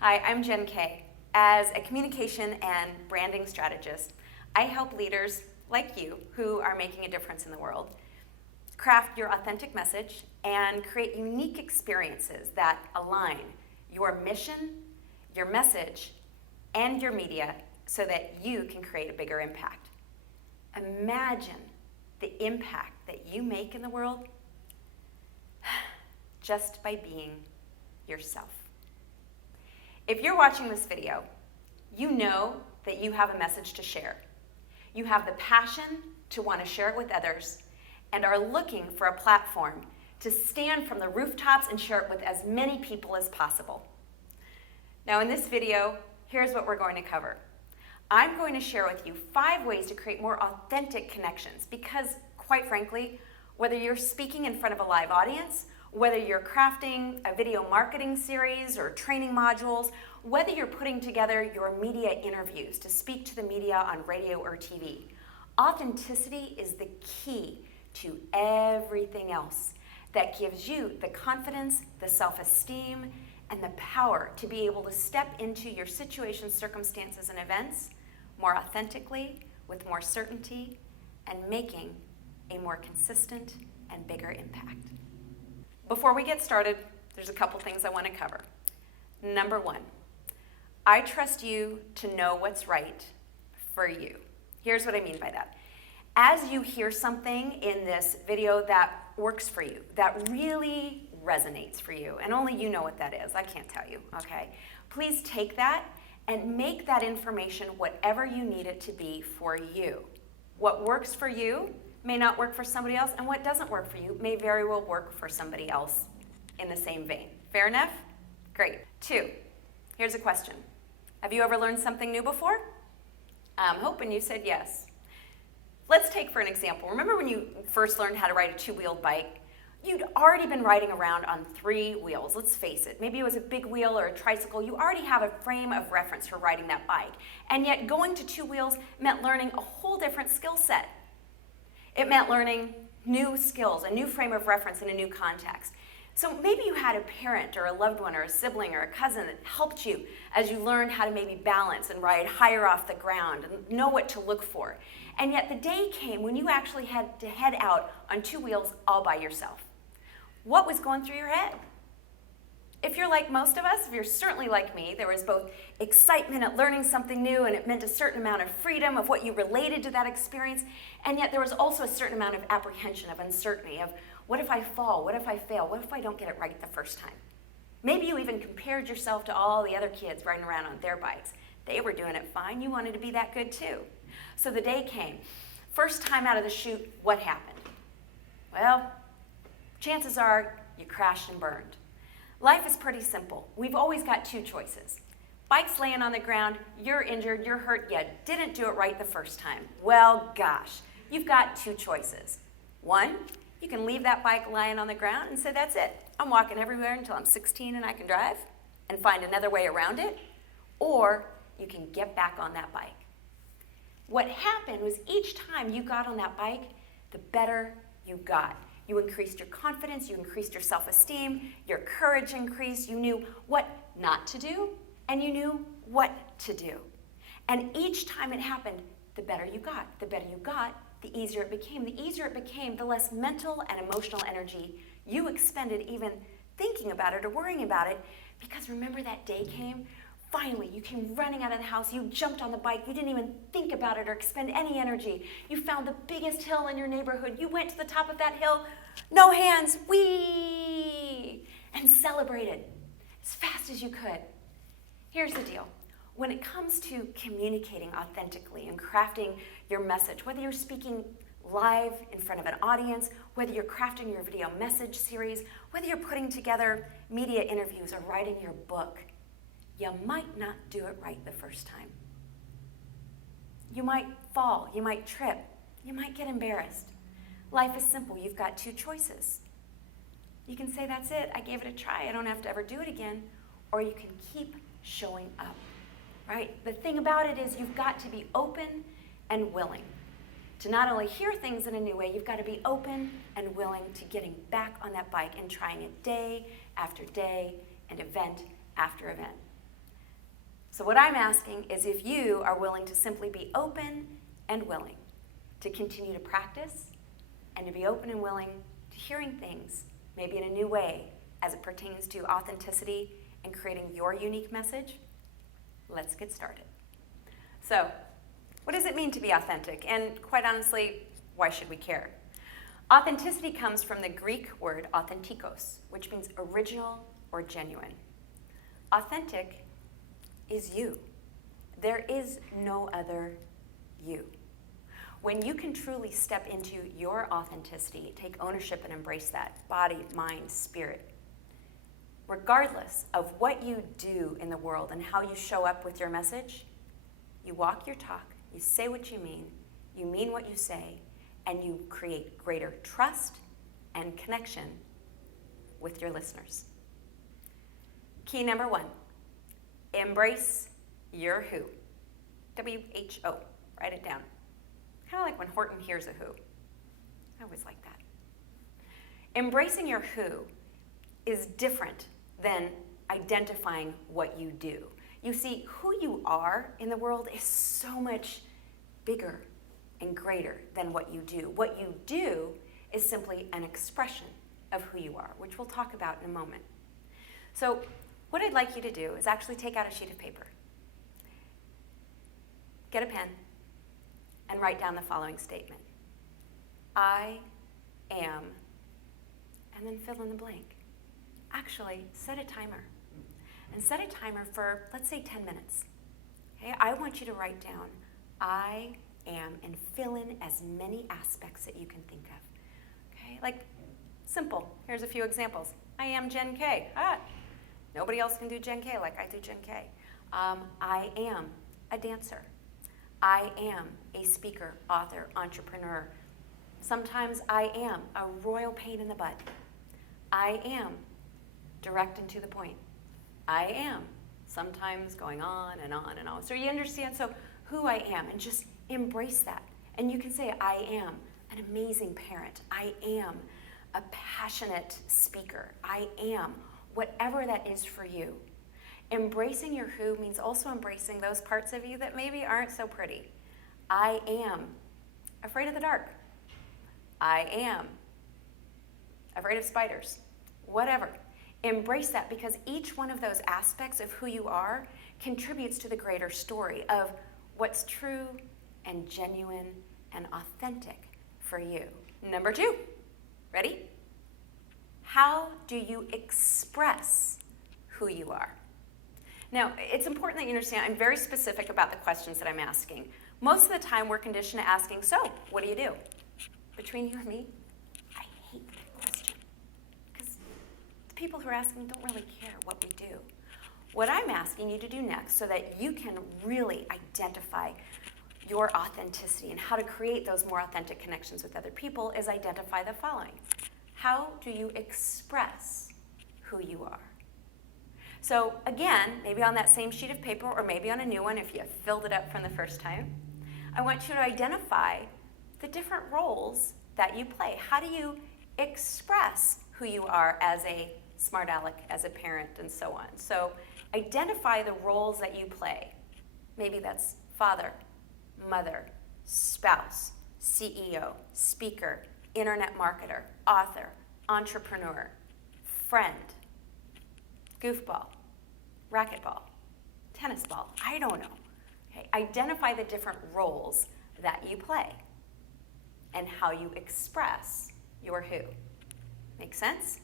Hi, I'm Kaye. As a communication and branding strategist, I help leaders like you who are making a difference in the world craft your authentic message and create unique experiences that align your mission, your message, and your media so that you can create a bigger impact. Imagine the impact that you make in the world just by being yourself. If you're watching this video, you know that you have a message to share. You have the passion to want to share it with others and are looking for a platform to stand from the rooftops and share it with as many people as possible. Now in this video, here's what we're going to cover. I'm going to share with you 5 ways to create more authentic connections because, quite frankly, whether you're speaking in front of a live audience, whether you're crafting a video marketing series or training modules, whether you're putting together your media interviews to speak to the media on radio or TV, authenticity is the key to everything else that gives you the confidence, the self-esteem, and the power to be able to step into your situations, circumstances, and events more authentically, with more certainty, and making a more consistent and bigger impact. Before we get started, there's a couple things I want to cover. Number 1, I trust you to know what's right for you. Here's what I mean by that. As you hear something in this video that works for you, that really resonates for you, and only you know what that is, I can't tell you, okay? Please take that and make that information whatever you need it to be for you. What works for you may not work for somebody else, and what doesn't work for you may very well work for somebody else in the same vein. Fair enough? Great. 2, here's a question. Have you ever learned something new before? I'm hoping you said yes. Let's take for an example. Remember when you first learned how to ride a 2-wheeled bike? You'd already been riding around on 3 wheels, let's face it. Maybe it was a big wheel or a tricycle. You already have a frame of reference for riding that bike. And yet going to 2 wheels meant learning a whole different skill set. It meant learning new skills, a new frame of reference in a new context. So maybe you had a parent or a loved one or a sibling or a cousin that helped you as you learned how to maybe balance and ride higher off the ground and know what to look for. And yet the day came when you actually had to head out on 2 wheels all by yourself. What was going through your head? If you're like most of us, if you're certainly like me, there was both excitement at learning something new, and it meant a certain amount of freedom of what you related to that experience, and yet there was also a certain amount of apprehension, of uncertainty, of what if I fall, what if I fail, what if I don't get it right the first time? Maybe you even compared yourself to all the other kids riding around on their bikes. They were doing it fine, you wanted to be that good too. So the day came. First time out of the chute, what happened? Well, chances are you crashed and burned. Life is pretty simple. We've always got 2 choices. Bike's laying on the ground, you're injured, you're hurt, you didn't do it right the first time. Well, gosh, you've got 2 choices. 1, you can leave that bike lying on the ground and say, that's it. I'm walking everywhere until I'm 16 and I can drive and find another way around it. Or you can get back on that bike. What happened was each time you got on that bike, the better you got. You increased your confidence, you increased your self-esteem, your courage increased, you knew what not to do, and you knew what to do. And each time it happened, the better you got. The better you got, the easier it became. The easier it became, the less mental and emotional energy you expended even thinking about it or worrying about it, because remember that day came? Finally, you came running out of the house, you jumped on the bike, you didn't even think about it or expend any energy. You found the biggest hill in your neighborhood, you went to the top of that hill, no hands, whee, and celebrated as fast as you could. Here's the deal. When it comes to communicating authentically and crafting your message, whether you're speaking live in front of an audience, whether you're crafting your video message series, whether you're putting together media interviews or writing your book, you might not do it right the first time. You might fall, you might trip, you might get embarrassed. Life is simple, you've got 2 choices. You can say, that's it, I gave it a try, I don't have to ever do it again, or you can keep showing up, right? The thing about it is you've got to be open and willing to not only hear things in a new way, you've got to be open and willing to getting back on that bike and trying it day after day and event after event. So what I'm asking is if you are willing to simply be open and willing to continue to practice and to be open and willing to hearing things maybe in a new way as it pertains to authenticity and creating your unique message. Let's get started. So, what does it mean to be authentic? And quite honestly, why should we care? Authenticity comes from the Greek word authentikos, which means original or genuine. Authentic is you. There is no other you. When you can truly step into your authenticity, take ownership and embrace that, body, mind, spirit, regardless of what you do in the world and how you show up with your message, you walk your talk, you say what you mean what you say, and you create greater trust and connection with your listeners. Key number 1, embrace your who. W-H-O, write it down. Kind of like when Horton hears a who. I always like that. Embracing your who is different than identifying what you do. You see, who you are in the world is so much bigger and greater than what you do. What you do is simply an expression of who you are, which we'll talk about in a moment. So what I'd like you to do is actually take out a sheet of paper, get a pen, and write down the following statement. I am, and then fill in the blank. Actually, set a timer. And set a timer for, let's say, 10 minutes. Okay? I want you to write down, I am, and fill in as many aspects that you can think of. Okay? Like, simple. Here's a few examples. I am Jen Kaye. Nobody else can do Jen Kaye like I do Jen Kaye. I am a dancer. I am a speaker, author, entrepreneur. Sometimes I am a royal pain in the butt. I am direct and to the point. I am sometimes going on and on and on. So you understand, so who I am, and just embrace that. And you can say, I am an amazing parent. I am a passionate speaker. I am whatever that is for you. Embracing your who means also embracing those parts of you that maybe aren't so pretty. I am afraid of the dark. I am afraid of spiders. Whatever. Embrace that, because each one of those aspects of who you are contributes to the greater story of what's true and genuine and authentic for you. Number 2, ready? How do you express who you are? Now, it's important that you understand I'm very specific about the questions that I'm asking. Most of the time we're conditioned to asking, so, what do you do? Between you and me, I hate that question. Because the people who are asking don't really care what we do. What I'm asking you to do next, so that you can really identify your authenticity and how to create those more authentic connections with other people, is identify the following. How do you express who you are? So again, maybe on that same sheet of paper, or maybe on a new one if you filled it up from the first time, I want you to identify the different roles that you play. How do you express who you are as a smart aleck, as a parent, and so on? So identify the roles that you play. Maybe that's father, mother, spouse, CEO, speaker, internet marketer, author, entrepreneur, friend, goofball, racquetball, tennis ball, I don't know. Okay, identify the different roles that you play and how you express your who. Make sense?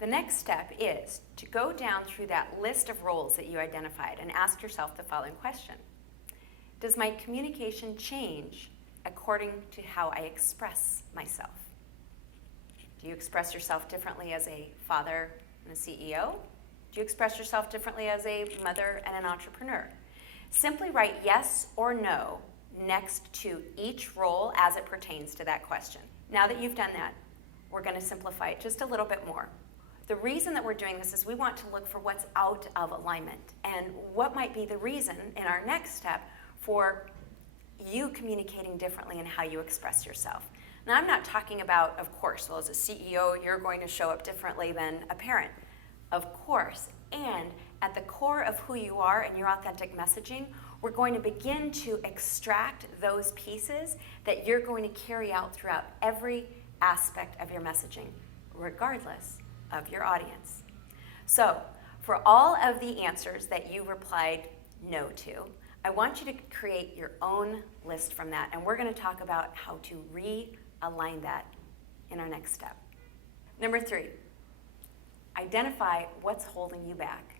The next step is to go down through that list of roles that you identified and ask yourself the following question. Does my communication change according to how I express myself? Do you express yourself differently as a father and a CEO? Do you express yourself differently as a mother and an entrepreneur? Simply write yes or no next to each role as it pertains to that question. Now that you've done that, we're going to simplify it just a little bit more. The reason that we're doing this is we want to look for what's out of alignment and what might be the reason in our next step for you communicating differently in how you express yourself. Now, I'm not talking about, of course, well, as a CEO, you're going to show up differently than a parent. Of course. And at the core of who you are and your authentic messaging, we're going to begin to extract those pieces that you're going to carry out throughout every aspect of your messaging, regardless of your audience. So, for all of the answers that you replied no to, I want you to create your own list from that, and we're going to talk about how to realign that in our next step. Number 3, identify what's holding you back.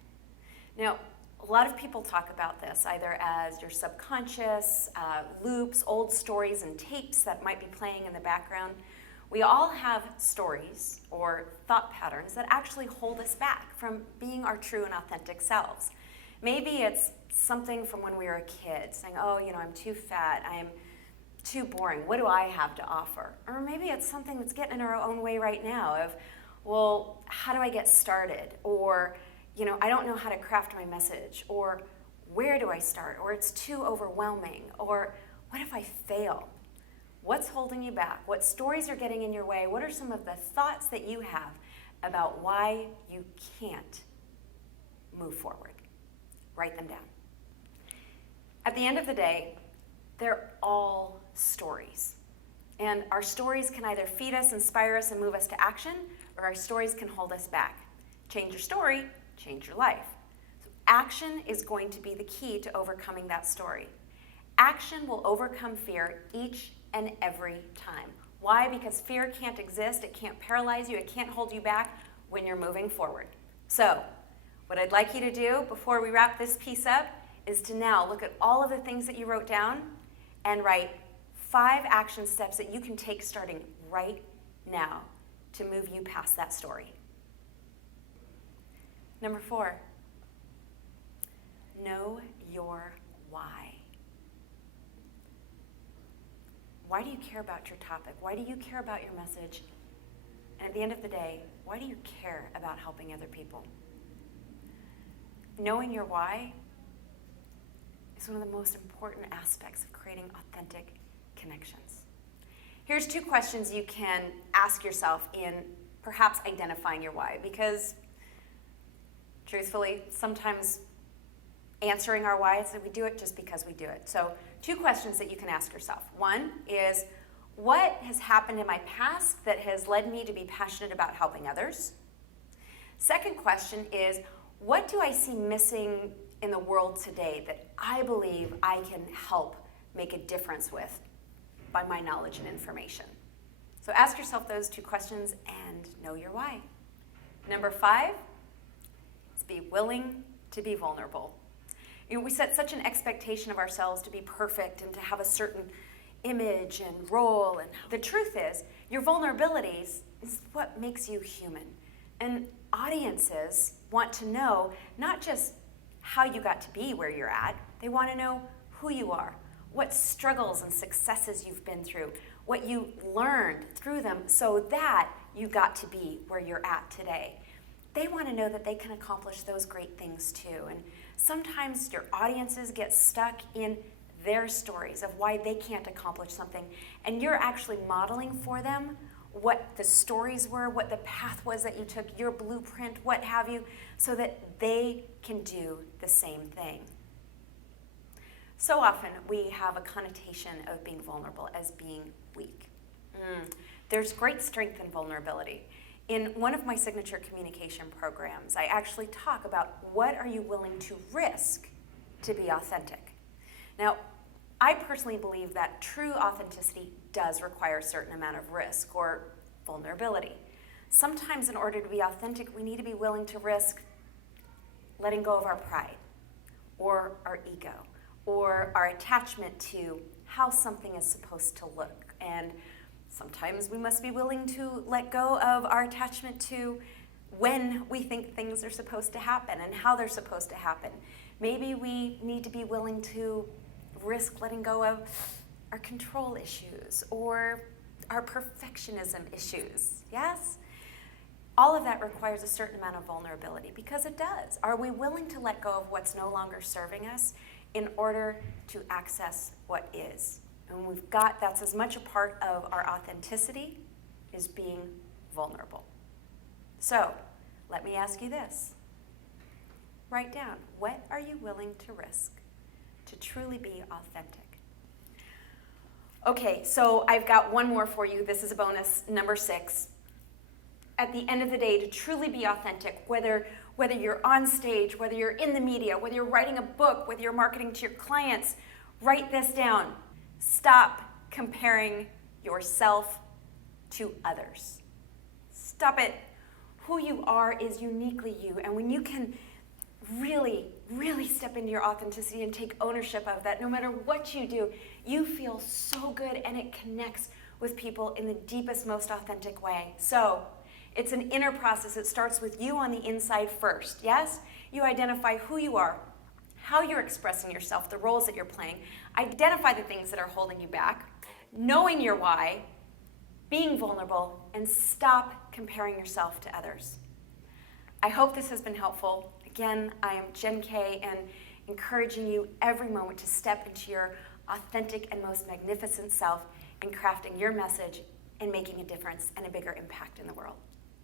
Now, a lot of people talk about this either as your subconscious, loops, old stories and tapes that might be playing in the background. We all have stories or thought patterns that actually hold us back from being our true and authentic selves. Maybe it's something from when we were a kid, saying, oh, I'm too fat, I am too boring, what do I have to offer? Or maybe it's something that's getting in our own way right now of, well, how do I get started? Or, I don't know how to craft my message, or where do I start? Or it's too overwhelming, or what if I fail? What's holding you back? What stories are getting in your way? What are some of the thoughts that you have about why you can't move forward? Write them down. At the end of the day, they're all stories. And our stories can either feed us, inspire us, and move us to action, or our stories can hold us back. Change your story, change your life. So action is going to be the key to overcoming that story. Action will overcome fear each and every time. Why? Because fear can't exist, it can't paralyze you, it can't hold you back when you're moving forward. So, what I'd like you to do before we wrap this piece up is to now look at all of the things that you wrote down and write 5 action steps that you can take starting right now to move you past that story. Number 4, know your why. Why do you care about your topic? Why do you care about your message? And at the end of the day, why do you care about helping other people? Knowing your why is one of the most important aspects of creating authentic connections. Here's 2 questions you can ask yourself in perhaps identifying your why, because truthfully, sometimes answering our why is that we do it just because we do it. So 2 questions that you can ask yourself. One is, what has happened in my past that has led me to be passionate about helping others? Second question is, what do I see missing in the world today that I believe I can help make a difference with by my knowledge and information? So ask yourself those 2 questions and know your why. Number 5 is be willing to be vulnerable. We set such an expectation of ourselves to be perfect and to have a certain image and role. And the truth is, your vulnerabilities is what makes you human. And audiences want to know not just how you got to be where you're at, they want to know who you are, what struggles and successes you've been through, what you learned through them so that you got to be where you're at today. They want to know that they can accomplish those great things too. And sometimes your audiences get stuck in their stories of why they can't accomplish something, and you're actually modeling for them what the stories were, what the path was that you took, your blueprint, what have you, so that they can do the same thing. So often we have a connotation of being vulnerable as being weak. There's great strength in vulnerability. In one of my signature communication programs, I actually talk about what are you willing to risk to be authentic. Now, I personally believe that true authenticity does require a certain amount of risk or vulnerability. Sometimes in order to be authentic, we need to be willing to risk letting go of our pride or our ego or our attachment to how something is supposed to look. And sometimes we must be willing to let go of our attachment to when we think things are supposed to happen and how they're supposed to happen. Maybe we need to be willing to risk letting go of our control issues or our perfectionism issues, yes? All of that requires a certain amount of vulnerability, because it does. Are we willing to let go of what's no longer serving us in order to access what is? And that's as much a part of our authenticity as being vulnerable. So, let me ask you this. write down, what are you willing to risk to truly be authentic? Okay, so I've got one more for you. This is a bonus, number 6. At the end of the day, to truly be authentic, whether you're on stage, whether you're in the media, whether you're writing a book, whether you're marketing to your clients, write this down. Stop comparing yourself to others. Stop it. Who you are is uniquely you, and when you can really, really step into your authenticity and take ownership of that, no matter what you do, you feel so good and it connects with people in the deepest, most authentic way. So it's an inner process. It starts with you on the inside first, yes? You identify who you are, how you're expressing yourself, the roles that you're playing, identify the things that are holding you back, knowing your why, being vulnerable, and stop comparing yourself to others. I hope this has been helpful. Again, I am Jen Kaye, and encouraging you every moment to step into your authentic and most magnificent self in crafting your message and making a difference and a bigger impact in the world.